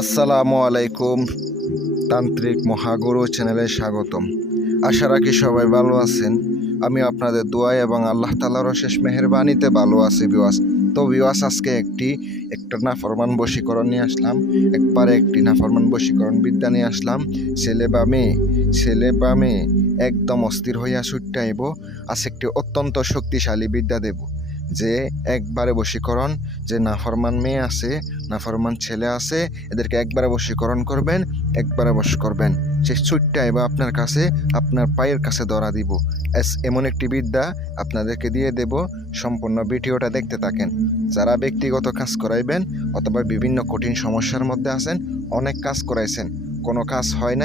আসসালামু আলাইকুম। তান্ত্রিক মহাগুরু চ্যানেলে স্বাগতম। আশা রাখি সবাই ভালো আছেন। আমি আপনাদের দোয়া এবং আল্লাহ তাআলার অশেষ মেহেরবানিতে ভালো আছি বিওয়াস। তো বিওয়াস, আজকে একটা নাফরমান বশীকরণ নিয়ে আসলাম। একটি নাফরমান বশীকরণ বিদ্যা নিয়ে আসলাম। ছেলে বা মেয়ে একদম অস্থির হইয়া ছুটতে আইব। আজ একটি অত্যন্ত শক্তিশালী বিদ্যা দেব, যে একবারে বশীকরণ, যে নাফরমান মেয়ে আছে, নাফরমান ছেলে আছে, এদেরকে একবারে বশীকরণ করবেন, একবারে বশ করবেন। সে ছুটতে আইব আপনার কাছে, আপনার পায়ের কাছে ধরা দিব। এমন একটি বিদ্যা আপনাদেরকে দিয়ে দেব। সম্পূর্ণ ভিডিওটা দেখতে থাকেন। যারা ব্যক্তিগত কাজ করাইবেন অথবা বিভিন্ন কঠিন সমস্যার মধ্যে আছেন, অনেক কাজ করাইছেন, কোনো কাজ হয়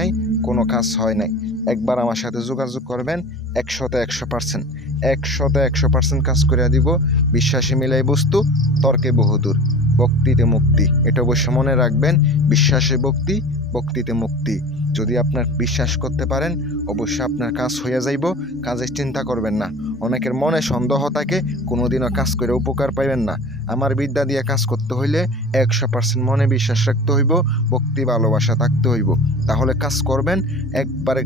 নাই, একবার আমার সাথে যোগাযোগ করবেন। 100% কাজ করে দিব। বিশ্বাসে মিলাই বস্তু, তর্কে বহুদূর, ভক্তিতে মুক্তি। এটা অবশ্য মনে রাখবেন, বিশ্বাসে ভক্তি, ভক্তিতে মুক্তি। যদি আপনার বিশ্বাস করতে পারেন, অবশ্যই আপনার কাজ হইয়া যাইব। কাজের চিন্তা করবেন না। অনেকের মনে সন্দেহ থাকে, কোনোদিনও কাজ করে উপকার পাইবেন না। আমার বিদ্যা দিয়ে কাজ করতে হইলে 100% মনে বিশ্বাস রাখতে হইব, ভক্তি ভালোবাসা থাকতে হইব। তাহলে কাজ করবেন, একবারে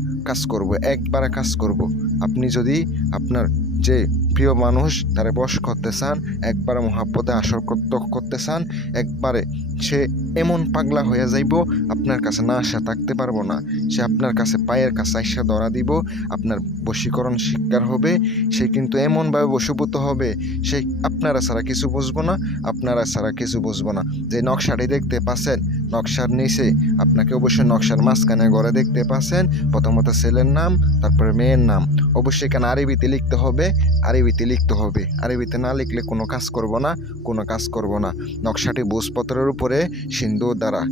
কাজ করব। আপনি যদি আপনার যে প্রিয় মানুষ তারে বশ করতে চান, একবারে মহাব্বতে আসক্ত করতে চান, একবারে সে এমন পাগলা হয়ে যাইব, আপনার কাছে না আসা থাকতে পারবো না। সে আপনার কাছে পায়ের কাছে আইসা ধরা দিব, আপনার বশীকরণ শিকার হবে। সে কিন্তু এমনভাবে বশীভূত হবে, সে আপনারা ছাড়া কিছু বুঝবো না। যে নকশাটি দেখতে পাচ্ছেন, নকশার নিচে আপনাকে অবশ্যই নকশার মাঝখানে ঘরে দেখতে পাচ্ছেন প্রথমত ছেলের নাম, তারপরে মেয়ের নাম। অবশ্যই এখানে আরবিতে লিখতে হবে। আরবিতে না লিখলে কোনো কাজ করব না। নকশাটি ভোজপত্রের উপরে সিন্দুর দ্বারা,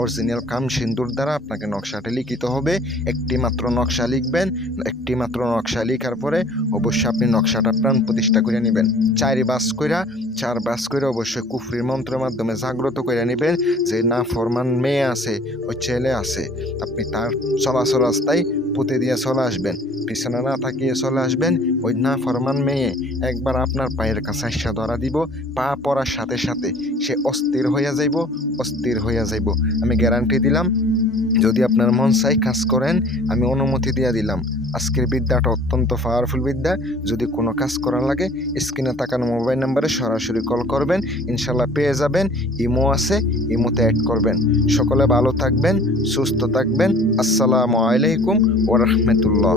অরিজিনাল কাম সিন্দুর দ্বারা আপনাকে নকশাটি লিখিত হবে। একটি মাত্র নকশা লিখবেন। লিখার পরে অবশ্যই আপনি নকশাটা প্রাণ প্রতিষ্ঠা করে নেবেন। 4 বাস কইরা অবশ্যই কুফরির মন্ত্রের মাধ্যমে জাগ্রত করে নেবেন। যে না ফরমান মেয়ে আছে, ওই ছেলে আছে, আপনি তার চলাচল রাস্তায় পুঁতে দিয়ে চলে আসবেন, পিছনে না তাকিয়ে চলে আসবেন। ওই না ফরমান মেয়ে একবার আপনার পায়ের কাছে আইসা ধরা দিব। পা পড়ার সাথে সাথে সে অস্থির হইয়া যাইব। আমি গ্যারান্টি দিলাম। যদি আপনার মন চাই কাজ করেন, আমি অনুমতি দিয়ে দিলাম। আজকের বিদ্যাটা অত্যন্ত পাওয়ারফুল বিদ্যা। যদি কোনো কাজ করার লাগে, স্ক্রিনে তাকানো মোবাইল নাম্বারে সরাসরি কল করবেন, ইনশাল্লাহ পেয়ে যাবেন। ইমো আছে, ইমোতে অ্যাড করবেন। সকলে ভালো থাকবেন, সুস্থ থাকবেন। আসসালামু আলাইকুম ওয়া রাহমাতুল্লাহ।